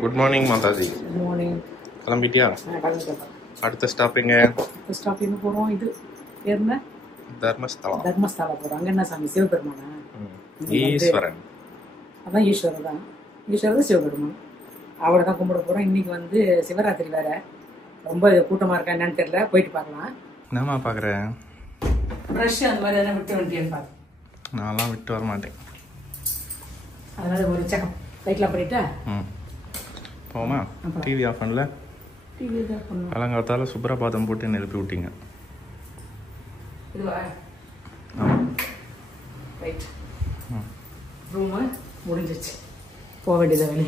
Good morning Mataji. Good morning. கிளம்பிட்டியா? அடுத்த stop எங்க? ஸ்டாப் எங்க போறோம்? இது என்ன? தர்மஸ்தலா. தர்மஸ்தலா போறோம். அங்க என்ன சாமி? சிவபெருமானா? ஈஸ்வரன். அதான் ஈஸ்வரர் தான். ஈஸ்வரர் சிவபெருமான். அவரை தான் கும்பிட போறோம். இன்னைக்கு வந்து சிவராத்திரி வேற. ரொம்ப கூட்டமா இருக்கா என்னன்னு தெரியல. போயிட்டு பார்க்கலாம். என்னம்மா பாக்குறேன்? ப்ரஷ் அந்த மாதிரி எதனா விட்டு வந்துட்டேன்னு பாரு. நான்லாம் விட்டு வர மாட்டேன். அதனால ஒரு செக்கப் லைட்லாம் பண்ணிட்டா போமா. டிவி ஆஃப் பண்ணல. டிவி தான் பண்ணுவோம். காலங்காத்தால சுப்ரபாதம் போட்டு எழுப்பி விட்டீங்க. இதுவா? ரைட். ரூமு முடிஞ்சிச்சு. போக வேண்டியது வேலை.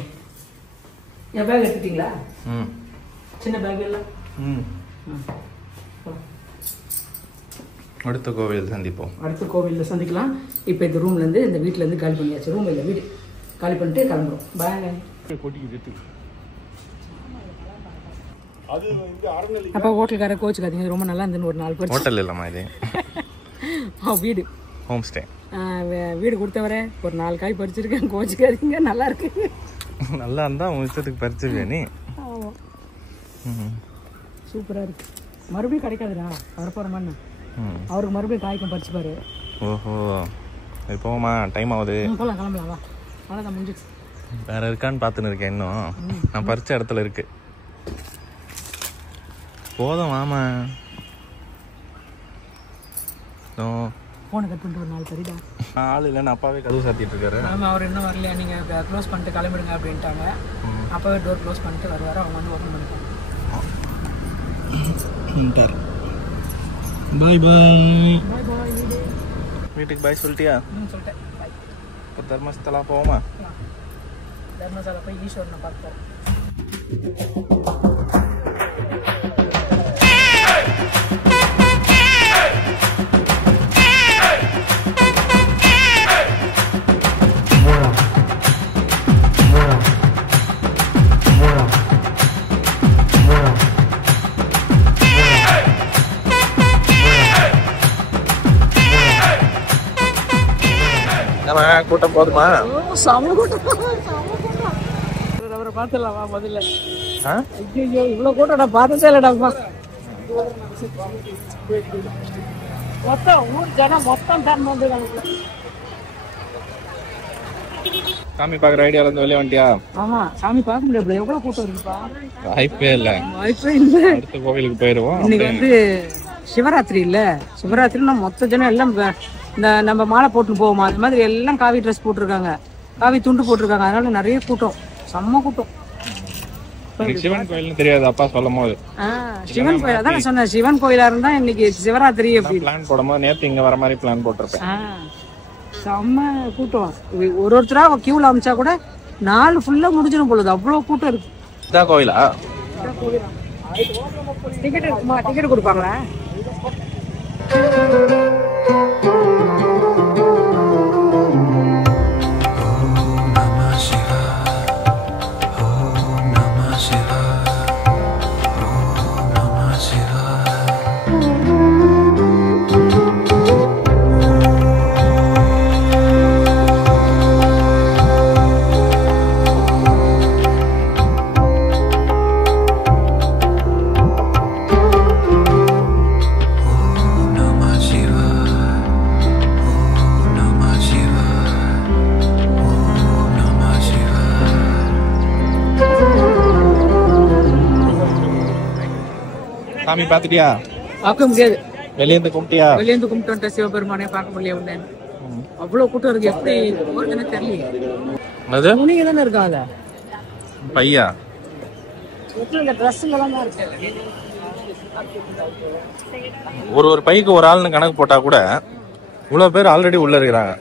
என் பேக் எடுத்துட்டீங்களா? சின்ன பேக் எல்லாம். அடுத்த கோவில் சந்திப்போம். அடுத்த கோவிலில் சந்திக்கலாம். இப்போ இந்த ரூம்லேருந்து இந்த வீட்டிலேருந்து காலி பண்ணியாச்சு. ரூம் இல்லை, வீடு காலி பண்ணிட்டு கிளம்புறோம். பாய். அப்போ ஹோட்டல்கார கோச்சுக்காதீங்க, ரொம்ப நல்லா இருந்துன்னு ஒரு 4 பேர். ஹோட்டல் இல்லைம்மா இது. வீடு ஹோம் ஸ்டே. வீடு கொடுத்தவரை ஒரு 4 காய் பறிச்சிருக்கேன். கோச்சுக்காதீங்க, நல்லா இருக்கு. நல்லா இருந்தா உன் இஷ்டத்துக்கு பறிச்சிருக்கேன் நீ. சூப்பராக இருக்கு. மறுபடியும் கிடைக்காதுடா வரப்போறமான்னு. அவருக்கு மறுபடியும் காய்க்கும் பறிச்சுப்பாரு. ஓஹோ, போமா, டைம் ஆகுது. போகலாம், கிளம்பலாம். வா, அவ்வளோதான், முடிஞ்சிச்சு. வேற இருக்கான்னு பார்த்துன்னு இருக்கேன். இன்னும் நான் பறிச்ச இடத்துல இருக்கு. போதும் மாமா. ஃபோனை கட் பண்ணிட்டு ஒரு 4 சரிடா. ஆள் இல்லைன்னு அப்பாவே கதவு சாத்திட்டு இருக்காரு. ஆமாம், அவர் இன்னும் வரலையா? நீங்கள் க்ளோஸ் பண்ணிட்டு கிளம்பிடுங்க அப்படின்ட்டாங்க. அப்போவே டோர் க்ளோஸ் பண்ணிட்டு வருவார். அவங்க வந்து ஓப்பன் பண்ணிட்டாங்க. பாய் பாய். பாய் பாய். வீட்டுக்கு பாய் சொல்லிட்டியா? சொல்லிட்டேன். பாய். இப்போ தர்மஸ்தலா போவோமா? தர்மசாலா போய் ஈஸ்வரனை பார்ப்போம். கூட்டம் போதுமா? அவரை பார்த்துடலாமா முதல்ல? ஐயோ, இவ்வளவு கூட்டம் நான் பார்த்ததே இல்லடாப்பா. மொத்தம் ஊர் ஜனம் மொத்தம் தான் வந்து சாமி பாக்குற ஐடியால இருந்து வெளியே வந்துட்டியா? ஆமா, சாமி பார்க்க முடியாது. எவ்வளவு கூட்டம் இருக்குப்பா. வாய்ப்பே இல்ல. அடுத்த கோவிலுக்கு போயிருவோம். இன்னைக்கு வந்து சிவராத்திரி இல்ல. சிவராத்திரினா மொத்த ஜனம் எல்லாம் இந்த நம்ம மாலை போட்டு போவோமா, அது மாதிரி எல்லாம் காவி ட்ரெஸ் போட்டிருக்காங்க, காவி துண்டு போட்டிருக்காங்க. அதனால நிறைய கூட்டம், செம்ம கூட்டம். சிவன் கோயில்னு தெரியாது அப்பா சொல்லும் போது. சிவன் கோயில் அதான் நான் சொன்னேன். சிவன் கோயிலா இருந்தா இன்னைக்கு சிவராத்திரி பிளான் போடும்போது நேத்து இங்க வர மாதிரி பிளான் போட்டிருப்பேன். செம்ம கூட்டம். ஒருத்தரா கியூல அமைச்சா கூட நாள் ஃபுல்லா முடிஞ்சிடும் பொழுது, அவ்வளவு கூட்டம் இருக்கு. இதான் கோயிலா? டிக்கெட் இருக்குமா? டிக்கெட் கொடுப்பாங்களா? சாமி பாத்துட்டியா? பார்க்க முடியாது. வெளியேந்து கும்பிட்டியா? வெளியேந்து கும்பிட்டு வந்துட்ட சிவபெருமானே பார்க்க முடியல. அவ்வளவு கூட்டம் இருக்கு. எப்படி போறதுன்னு தெரியல. துணிங்க தானே இருக்காங்க. பையா இந்த ட்ரெஸ்ஸுங்க எல்லாம் தான் இருக்கு. ஒரு பைக்கு ஒரு ஆள்னு கணக்கு போட்டா கூட இவ்வளவு பேர் ஆல்ரெடி உள்ள இருக்கிறாங்க.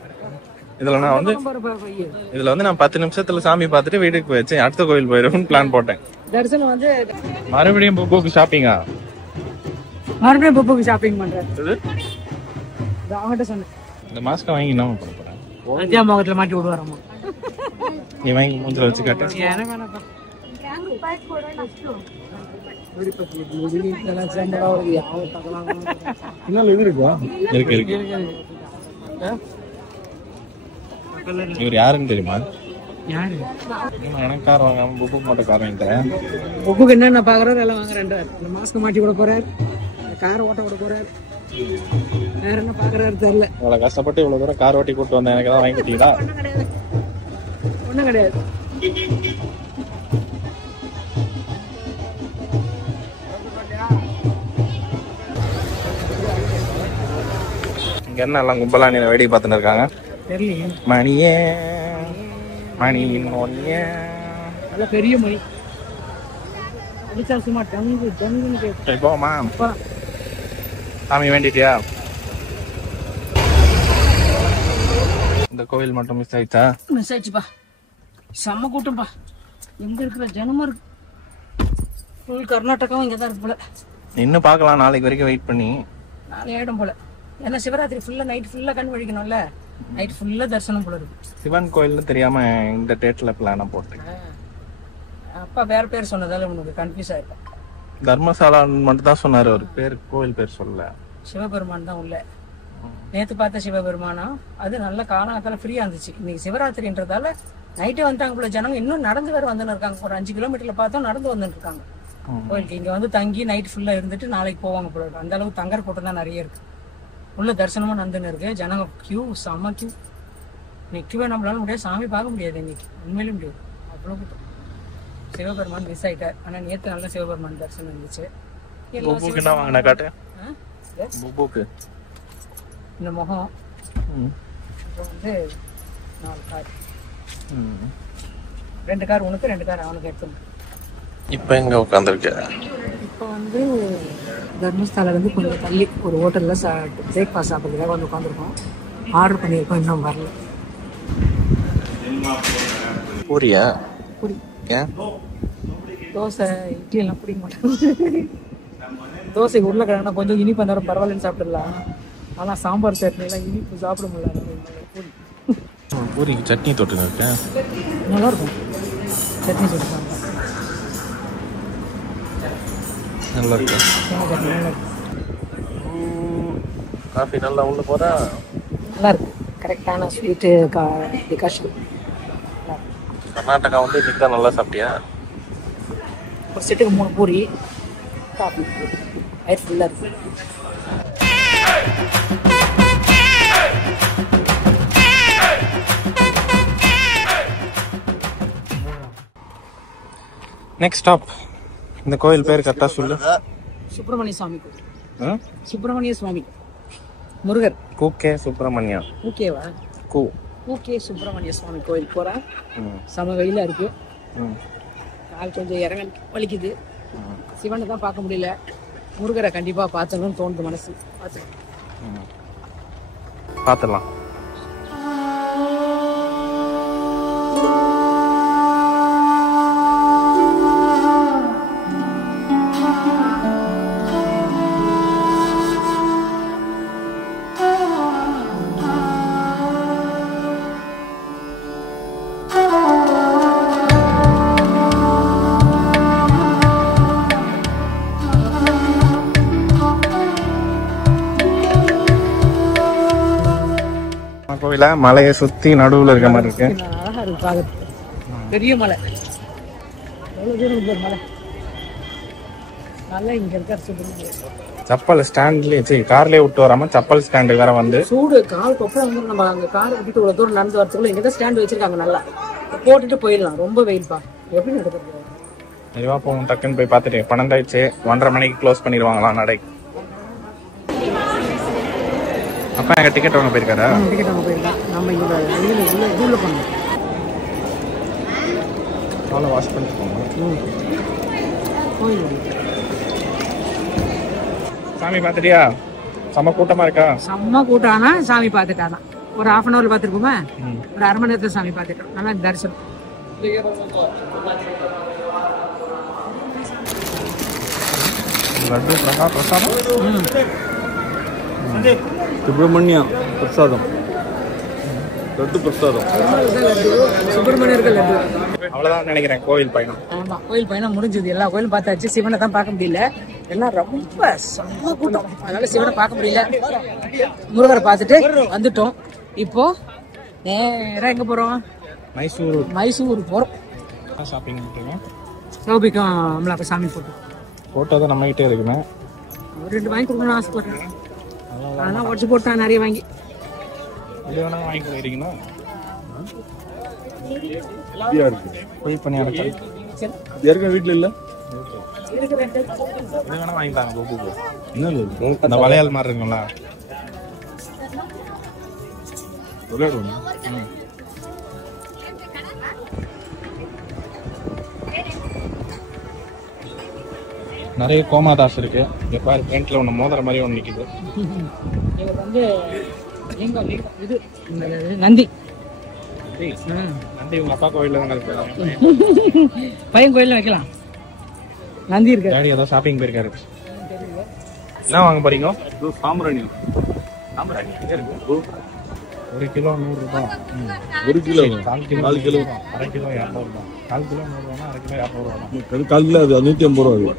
இதுல நான் 10 நிமிஷத்துல சாமி பார்த்துட்டு வீட்டுக்கு போயிடுச்சு. அடுத்த கோயில் போயிடும் பிளான் போட்டேன். தரிசனம் வந்து மறுபடியும் புக்கு ஷாப்பிங்கா? மறுபடியும் புக்கு ஷாப்பிங் பண்றேன். அவங்ககிட்ட சொன்னேன். இந்த மாஸ்க வாங்கி என்ன பண்ண போறேன்? அத்தியாமகத்துல மாட்டி விடுவாரம்மா. நீ வாங்கி மூஞ்சில வச்சு காட்டு. எனக்கு வேணாப்பா. இவர் யாருன்னு தெரியுமா? யாரு எனக்கு கார் வாங்காம புக்கு மட்டும் கார் வாங்கிட்டேன். புக்குக்கு என்னென்ன பாக்குறாரு எல்லாம் வாங்குறேன்றாரு. இந்த மாஸ்க் மாட்டி விட போறாரு, கார் ஓட்ட விட போறாரு, வேற என்ன பாக்குறாரு தெரியல. இவ்வளவு கஷ்டப்பட்டு இவ்வளவு தூரம் கார் ஓட்டி கூட்டு வந்தேன், எனக்கு தான் வாங்கிட்டீங்களா? ஒண்ணும் கிடையாது. இங்க என்ன எல்லாம் கும்பலா நீ வேடிக்கை பார்த்துட்டு இருக்காங்க? தெரியலையே. மணியே மணி ஒன்னே நல்ல பெரிய மணி அடிச்சா சும்மா டங்கு டங்குன்னு கேட்கும். போமா சாமி வேண்டிட்டியா? இந்த கோவில் மட்டும் மிஸ் ஆயிடுச்சா? மிஸ் ஆயிடுச்சுப்பா. செம்ம கூட்டம்பா. எங்க இருக்கிற ஜனமும் இருக்கு. ஃபுல் கர்நாடகாவும் இங்கதான் இருக்கு போல. இன்னும் பார்க்கலாம், நாளைக்கு வரைக்கும் வெயிட் பண்ணி. நாளை ஆயிடும் போல. ஏன்னா சிவராத்திரி ஃபுல்லா நைட் ஃபுல்லா கண் வழிக்கணும்ல. நைட் ஃபுல்லா தரிசனம் போல இருக்கு. சிவன் கோயில் தெரியாம இந்த டேட்ல பிளான போட்டு அப்பா வேற பேர் சொன்னதால உனக்கு கன்ஃபியூஸ் ஆயிடும். தர்மசாலா மட்டும் தான் சொன்னாரு, ஒரு பேர் கோவில் பேர் சொல்லல. சிவபெருமான் தான் உள்ள. நேத்து பார்த்த சிவபெருமானா அது நல்ல காலகாலத்துல ஃப்ரீயா இருந்துச்சு. இன்னைக்கு சிவராத்திரின்றதால நைட்டே வந்துட்டாங்க போல. ஜனங்க இன்னும் நடந்து வேற வந்துன்னு இருக்காங்க. ஒரு 5 கிலோமீட்டர்ல பார்த்தோம் நடந்து வந்துட்டு இருக்காங்க கோயிலுக்கு. இங்க வந்து தங்கி நைட் ஃபுல்லா இருந்துட்டு நாளைக்கு போவாங்க போல இருக்கு. அந்த அளவுக்கு தங்கர் கூட்டம் தான் நிறைய இருக்கு. உள்ள தரிசனமும் நடந்துன்னு இருக்கு. ஜனங்க கியூ, செம்ம கியூ. நிக்கவே நம்மளால முடியாது, சாமி பார்க்க முடியாது இன்னைக்கு. உண்மையிலும் முடியாது, அவ்வளவு கூட்டம். சிவபெருமான் மிஸ் ஆயிட்டார். ஆனா நேத்து நல்ல சிவபெருமான் தரிசனம் இருந்துச்சு. புபுக்கு என்ன வாங்கின காட்டு? புபுக்கு இந்த முகம் அப்புறம் வந்து 4 கார், 2 கார் உனக்கு 2 கார் அவனுக்கு எடுத்துணும். இப்ப எங்க உட்காந்துருக்க? இப்போ வந்து தர்மஸ்தால வந்து கொஞ்சம் தள்ளி ஒரு ஹோட்டல்ல பிரேக்ஃபாஸ்ட் சாப்பிட்றதுக்காக வந்து உட்காந்துருக்கோம். ஆர்டர் பண்ணியிருக்கோம், இன்னும் வரல. பூரியா? பூரி, ஏன்? தோசை இட்லி எல்லாம் பிடிக்க மாட்டேன். தோசைக்கு உருளைக்கிழங்குனா கொஞ்சம் இனிப்பு இருந்தாலும் பரவாயில்லன்னு சாப்பிட்டுடலாம். ஆனால் சாம்பார் சட்னி எல்லாம் இனிப்பு சாப்பிட முடியல. பூரிக்கு சட்னி தொட்டு இருக்கேன், நல்லா இருக்கும். சட்னி சொல்லிட்டாங்க, நல்லா இருக்கு. காஃபி நல்லா உள்ள போதா? நல்லா இருக்கு. கரெக்டான ஸ்வீட்டு டிகாஷன். கர்நாடகா வந்து இன்னைக்கு தான் நல்லா சாப்பிட்டியா? ஒரு செட்டுக்கு 3 பூரி, காஃபி, வயிறு ஃபுல்லாக இருக்கு. Next stop. இந்த கோயில் பேர் கரெக்டா சொல்லு. சுப்பிரமணிய சுவாமி கோயில். சுப்பிரமணிய சுவாமி முருகர். கூகே சுப்பிரமணியா? ஓகேவா? கூகே சுப்பிரமணிய சுவாமி கோயில் போறேன். சம வெயிலா இருக்கு. கால் கொஞ்சம் இறங்க வலிக்குது. சிவனை தான் பார்க்க முடியல. முருகரை கண்டிப்பா பார்த்தணும்னு தோணுது மனசு. பார்த்துடலாம். கோவில மலையை சுத்தி நடுவுல இருக்க மாதிரி இருக்கு. அழகா இருக்கு பாக்கிறதுக்கு. பெரிய மலை, எவ்வளவு தூரம் இருக்கு மலை. நல்லா இங்க இருக்க சுப்பிரமணியம். சப்பல் ஸ்டாண்ட்லயே கார்லயே விட்டு வராம சப்பல் ஸ்டாண்டு வேற வந்து சூடு கால் கொப்பளம் வந்து நம்ம அங்க காரை விட்டுட்டு இவ்வளவு தூரம் நடந்து வரதுக்குள்ள இங்கதான் ஸ்டாண்ட் வச்சிருக்காங்க. நல்லா போட்டுட்டு போயிடலாம். ரொம்ப வெயில்பா, எப்படி நடக்கிறது? மெதுவா போகும். டக்குன்னு போய் பார்த்துட்டு 12 ஆயிடுச்சு. 1:30 மணிக்கு க்ளோஸ் பண்ணிடுவாங்களாம் நடை. அப்பா எங்க டிக்கெட் வாங்க போயிருக்காரா? டிக்கெட் வாங்க போயிருக்கோம். நம்ம இங்க இதுல போனோம். காலை வாஷ் பண்ணிட்டு போங்க. கோயில் சாமி பார்த்துட்டியா? செம்ம கூட்டமா இருக்கா? செம்ம கூட்டம். ஆனா சாமி பார்த்துட்டானா ஒரு 1/2 hour பார்த்துருப்போமா? ஒரு 1/2 மணி நேரத்துல சாமி பார்த்துட்டோம். நல்லா தரிசனம். லட்டு பிரசாதம் சுப்பிரமணிய பிரசாதம், லட்டு பிரசாதம். சுப்பிரமணியர்கள் லட்டு. அவ்வளவுதான் நினைக்கிறேன் கோவில் பயணம். ஆமா, கோயில் பயணம் முடிஞ்சது. எல்லா கோயிலும் பார்த்தாச்சு. சிவனை தான் பார்க்க முடியல. எல்லாம் ரொம்ப செம்ம கூட்டம். அதனால சிவனை பார்க்க முடியல. முருகரை பார்த்துட்டு வந்துட்டோம். இப்போ நேரா எங்க போறோம்? மைசூர் போகிறோம். ஷாப்பிங் பண்ணுறீங்க? சௌபிக்கும் நம்மள அப்போ சாமி ஃபோட்டோ தான் நம்மகிட்டே இருக்குமே. ஒரு 2 வாங்கி கொடுக்கணும்னு ஆசைப்படுறேன். அதெல்லாம் உடச்சு போட்டா நிறைய வாங்கி இது வேணா வாங்கி கொடுக்குறீங்களா? போய் பண்ணி ஏற்கனவே வீட்டில் இல்லை. இது வேணா வாங்கிட்டாங்க. என்ன இல்லை அந்த வளையல் மாதிரி இருக்குங்களா? விளையாடுவோம். நிறைய கோமாதாஸ் இருக்கு. எப்போ ஃப்ரண்ட்ல ஒன்று மோதிர மாதிரி ஒன்று நிற்கிது. இவர் வந்து இது நந்தி நந்தி உங்க அப்பா கோயிலில் தான் கலப்பாங்க. பையன் கோயிலில் வைக்கலாம். நந்தி இருக்கு. டாடி ஏதோ ஷாப்பிங் போயிருக்காரு. என்ன வாங்க போறீங்க? சாம்பிராணி. சாம்பிராணி இருக்கு. 1 கிலோ 100 ரூபாய். 1 கிலோ 4 கிலோ 4 கிலோ 1/2 கிலோ 200 ரூபாய். 4 கிலோ 100 ரூபாய், 1/2 கிலோ 200 ரூபாய். 4 கிலோ அது 150 ரூபா.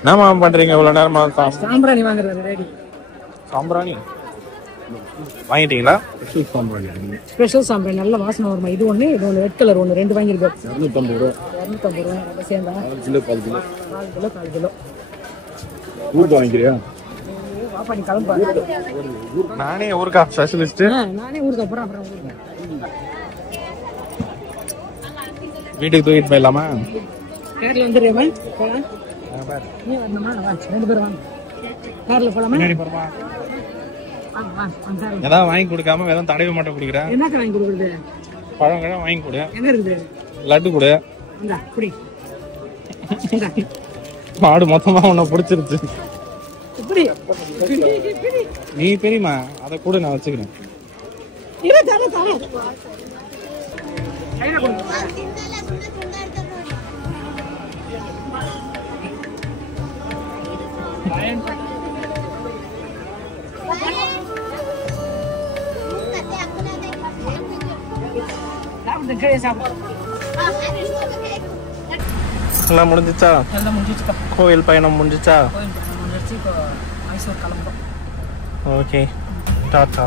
என்னமா பண்றீங்க இவ்வளவு நேரமா? சாம்பிராணி வாங்குறது ரெடி. சாம்பிராணி வாங்கிட்டீங்களா? சாம்பிராணி ஸ்பெஷல் சாம்பிராணி நல்ல வாசனை வருமா? இது ஒன்று, இது ஒன்று, ரெட் கலர் ஒன்று, 2 வாங்கியிருக்கோம். 250 ரூபா. 250 ரூபா. நம்ம சேர்ந்தா 4 கிலோ 4 கிலோ 4 கிலோ 4 கிலோ. ஊருக்கு வாங்கிக்கிறியா? வாப்பா நீ கிளம்பு. நானே ஊருக்கா ஸ்பெஷலிஸ்ட். நானே ஊருக்கு அப்புறம் வீட்டுக்கு தூக்கிட்டு போயிடலாமா? கார்ல வந்துடுறியாமா? போலாம். நீ வரணுமா? வா 2 பேரும் வாங்க. கார்ல போலாமா? ஏதாவது வாங்கி கொடுக்காம வெறும் தடவை மட்டும் கொடுக்குறேன். என்ன வாங்கி கொடுக்குறது? பழம் கிழம் வாங்கி கொடு. எங்க இருக்குது? லட்டு கொடு. இந்தா குடி. மாடு மொத்தமா உன்னை பிடிச்சிருச்சு. இப்படி நீ தெரியுமா? அதை கூட நான் வச்சுக்கிறேன். இரு தர தர. கையில கொடு. எல்லாம் முடிஞ்சிச்சா? எல்லாம் முடிஞ்சிச்சுக்கா. கோயில் பயணம் முடிஞ்சிச்சா? கோயில் பயணம் முடிஞ்சிச்சு. இப்போ மைசூர் கிளம்புறோம். ஓகே, டாடா.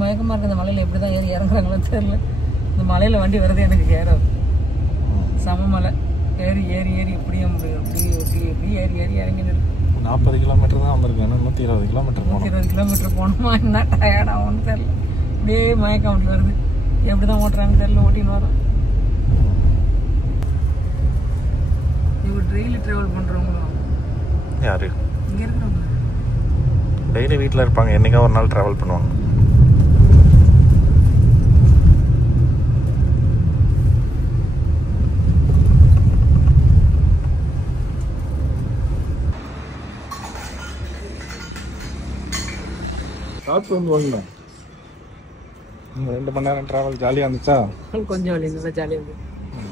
மயக்கமா இருக்கு. இந்த மலையில எப்படிதான் ஏறி இறங்குறாங்களோ தெரியல. இந்த மலையில வண்டி வருது எனக்கு ஏறாது. சம மலை ஏறி ஏறி ஏறி எப்படியும் எப்படி ஏறி ஏறி இறங்கிட்டு 40 கிலோமீட்டர் தான் வந்திருக்கு. 120 கிலோமீட்டர் 120 கிலோமீட்டர் போகணுமா? என்ன டயர்ட் ஆகும்னு தெரியல. அப்படியே மயக்கம் அப்படி வருது. எப்படிதான் ஓட்டுறாங்கன்னு தெரியல. ஓட்டின்னு வரோம். இவங்க டெய்லி ட்ராவல் பண்றவங்களும் யாரு? இங்க இருக்கிறவங்க டெய்லி வீட்டில் இருப்பாங்க. என்னைக்கா ஒரு நாள் ட்ராவல் பண்ணுவாங்க. சாப்பிட்டு வந்து வாங்கலாம். 2 மணி நேரம் ட்ராவல் ஜாலியாக இருந்துச்சா? கொஞ்சம் வழி நல்லா ஜாலியாக இருந்தது.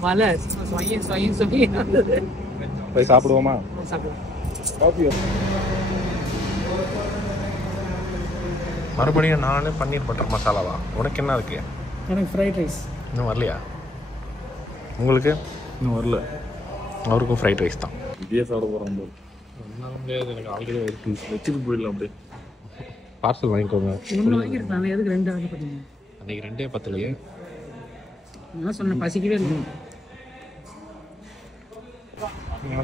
மலை சொல்லி போய் சாப்பிடுவோமா? சாப்பிடுவோம். மறுபடியும் நான் பன்னீர் பட்டர் மசாலாவா? உனக்கு என்ன இருக்கு? எனக்கு ஃப்ரைட் ரைஸ் இன்னும் வரலையா? உங்களுக்கு இன்னும் வரல. அவருக்கும் ஃப்ரைட் ரைஸ் தான். இதே சாப்பிட போகிறோம். ஒன்றாலும் முடியாது, எனக்கு ஆல்ரெடி இருக்கு. வச்சுட்டு போயிடலாம். அப்படியே பார்சல் வாங்கிக்கோங்க. ஒன்று வாங்கியிருக்கலாம். எதுக்கு 2 வாங்கி போட்டீங்க? அன்றைக்கி 2 பத்தலையே. நான் சொன்னேன் பசிக்கவே இல்லை.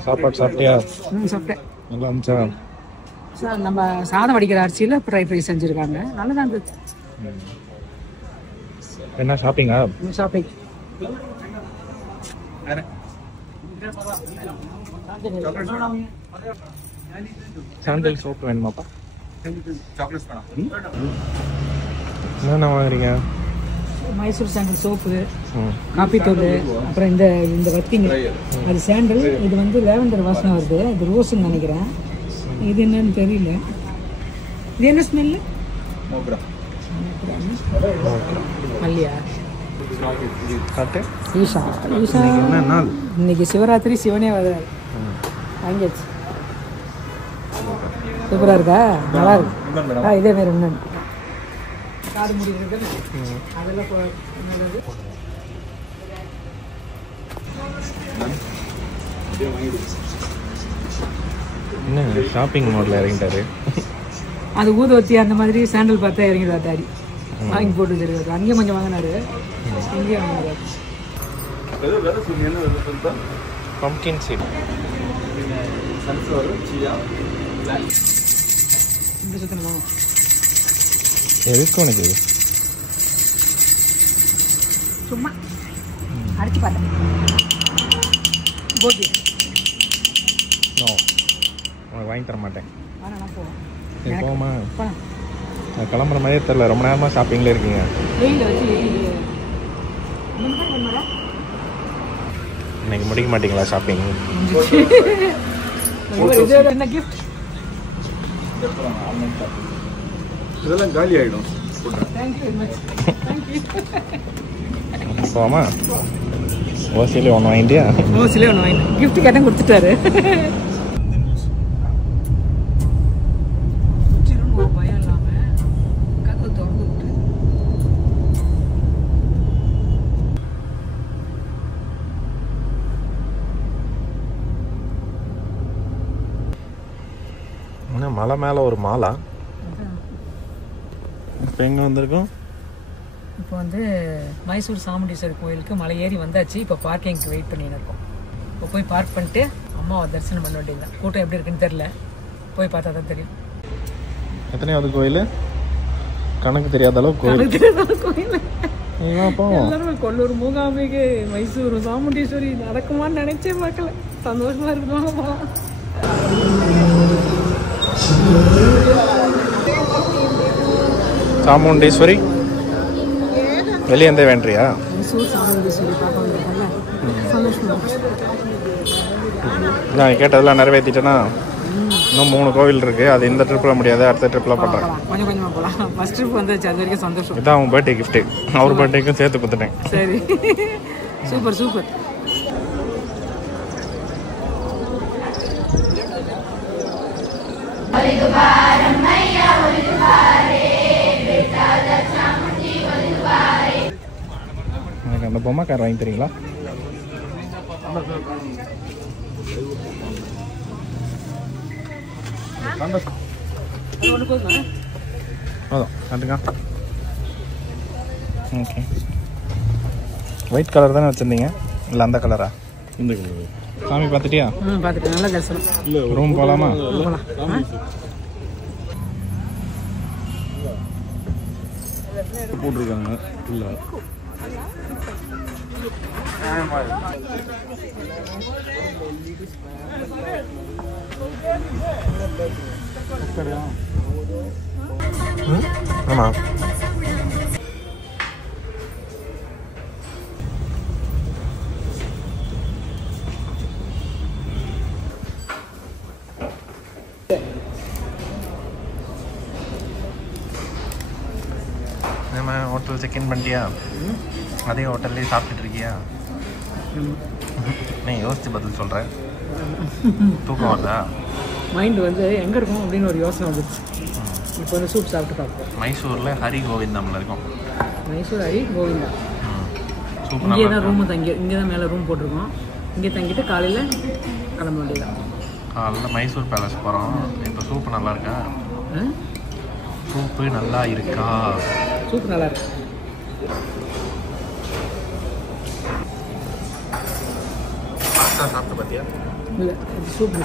சாப்பாடு சாப்பிட்டியா? சாப்பிட்டேன். நல்லா இருந்துச்சா? சார் நம்ம சாதம் வடிக்கிற அரிசியில் ஃப்ரைட் ரைஸ் செஞ்சுருக்காங்க. நல்லா தான் இருந்துச்சு. என்ன ஷாப்பிங்கா? ஷாப்பிங். சாண்டல் சோப்பு வேணுமாப்பா? என்னென்ன வாங்குறீங்க? மைசூர் சாண்டல் சோப்பு, காப்பி தூள், அப்புறம் இந்த வத்திங்க அது சாண்டல். இது வந்து லேவண்டர் வாசனை வருது. இது ரோஸ்ன்னு நினைக்கிறேன். இது என்னன்னு தெரியல. இது என்ன ஸ்மெல்லு? மல்லியா? காட்டு. ஈஷா ஈஷா இன்னைக்கு என்ன நாள்? இன்னைக்கு சிவராத்திரி, சிவனே வர்றாரு. வாங்கியாச்சு. சூப்பராக இருக்கா? நல்லா இருக்கு. இதே மாதிரி ஒன்று காது முடிக்கிறது அதெல்லாம் நல்லது. என்ன ஷாப்பிங் மால்ல இறங்கிட்டாரு. அது ஊதுவத்தி அந்த மாதிரி சாண்டல் பார்த்தா இறங்கிடுவார் டாடி. வாங்கி போட்டு வச்சிருக்காரு. அங்கேயும் கொஞ்சம் வாங்கினாரு, இங்கேயும் வாங்கினாரு. Pumpkin seed. இந்த சுத்தமா எதுக்கு உனக்கு? சும்மா அடிச்சு பார்த்தேன். போட்டி நோ, உனக்கு வாங்கி தர மாட்டேன். ஆனால் போவோம். நீ போமா? போகலாம். நான் கிளம்புற மாதிரியே தெரில. ரொம்ப நேரமாக ஷாப்பிங்கில் இருக்கீங்க. வெயிலில் வச்சு வெயில் இன்னைக்கு முடிக்க மாட்டீங்களா ஷாப்பிங்? என்ன கிஃப்ட்? இதெல்லாம் காலி ஆயிடும். Thank you very much. தேங்க்யூ. போமா? ஓசியிலே ஒன்று வாங்கிட்டியா? ஓசிலே ஒன்று வாங்கி கிஃப்ட் கேட்டால் கொடுத்துட்டாரு. பயம் இல்லாமல் கதவு திறந்து விட்டு மலை மேலே ஒரு மாலா. இப்போ எங்கே வந்திருக்கோம்? இப்போ வந்து மைசூர் சாமுண்டீஸ்வரி கோயிலுக்கு மலை ஏறி வந்தாச்சு. இப்போ பார்க்கிங்க்கு வெயிட் பண்ணின்னு இருக்கோம். இப்போ போய் பார்க் பண்ணிட்டு அம்மாவை தரிசனம் பண்ண வேண்டியதுதான். கூட்டம் எப்படி இருக்குன்னு தெரில, போய் பார்த்தா தான் தெரியும். எத்தனையாவது கோயில்? கணக்கு தெரியாத அளவு கோயில். கோயில் எல்லாரும் கொல்லூர், மூகாம்பிகை, மைசூர் சாமுண்டீஸ்வரி நடக்குமான்னு நினைச்சே பார்க்கல. சந்தோஷமா இருக்குமா போகலாம். சாமுண்டீஸ்வரி வெளியேந்தே வேண்டியா? மைசூர் சாமுண்டீஸ்வரி பார்க்க வந்திருக்கோம்ல, சந்தோஷமா. நான் கேட்டதெல்லாம் நிறைவேற்றிட்டேன்னா இன்னும் 3 கோவில் இருக்கு. அது இந்த ட்ரிப்பில் முடியாது, அடுத்த ட்ரிப்பில் பண்ணுறேன். கொஞ்சம் கொஞ்சமாக போகலாம். ஃபர்ஸ்ட் ட்ரிப் வந்துச்சு, அது வரைக்கும் சந்தோஷம். இதான் அவன் பர்த்டே கிஃப்ட்டு. அவர் பர்த்டேக்கும் சேர்த்து கொடுத்துட்டேன். சரி, சூப்பர் சூப்பர். எனக்கு அந்த பொம்மை கார் வாங்கி தரீங்களா? போதும் அதுங்க. ஓகே, ஒயிட் கலர் தானே வச்சுருந்தீங்க? இல்லை அந்த கலரா? இந்த கலர். சாமி பார்த்துட்டியா? பார்த்துட்டு நல்ல தரிசனம். இல்லை ரூம் போகலாமா? போட்டிருக்காங்க. இல்லை ஆமாம். நம்ம ஹோட்டல் செக்இன் பண்ணிட்டியா? அதே ஹோட்டல்லே சாப்பிட்டுட்டு இருக்கியா? நீ யோசிச்சு பதில் சொல்கிறேன். தூக்கம் வருதா? மைண்ட் வந்து எங்கே இருக்கும் அப்படின்னு ஒரு யோசனை வந்துச்சு. இப்போ வந்து சூப் சாப்பிட்டு பார்ப்போம். மைசூரில் ஹரி கோவிந்தமில் இருக்கும். மைசூர் ஹரி கோவிந்தா. சூப் இங்கே தான் ரூமு தங்கி, இங்கே தான் மேலே ரூம் போட்டிருக்கோம். இங்கே தங்கிட்டு காலையில் கிளம்ப வேண்டியதான். காலையில் மைசூர் பேலஸ் போகிறோம். இப்போ சூப்பு நல்லா இருக்கா? சூப்பு நல்லா இருக்கா? சூப் நல்லா இருக்கு. பாஸ்தா சாப்பிட்டு பார்த்தியா? இல்லை, சூப்